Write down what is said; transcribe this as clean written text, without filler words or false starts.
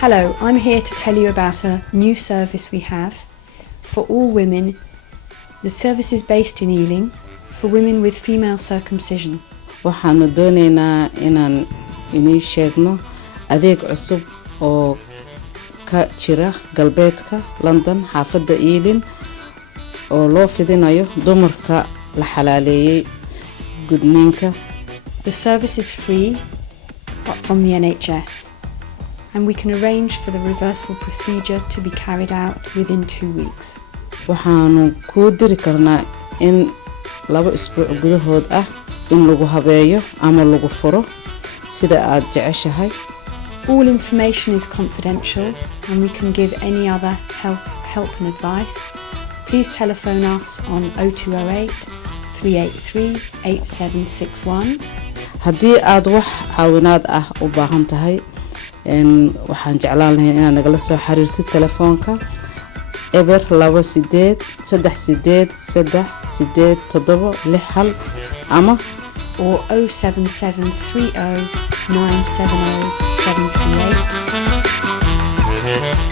Hello, I'm here to tell you about a new service we have for all women. The service is based in Ealing for women with female circumcision. waxaanu doonaynaa inaan inii sheegno adeeg cusub oo ka jira galbeedka London xaafadda Ealing oo loo fidinayo dumarka la xalaaleeyay gudniinka. The service is free from the NHS and we can arrange for the reversal procedure to be carried out within 2 weeks. waxaanu ku diri karnaa in 2 isbuuc gudahood ah in lagu habeeyo ama lagu furo sida aad jeceshahay. All information is confidential and we can give any other help and advice. Please telephone us on 0208 383 8761. haddii aad wax caawinaad ah u baahan tahay waxaan jeclaan lahayn inaad nagala soo xiriirtid telefoonka eber 28 38 383 7 ama or 07730 970 738.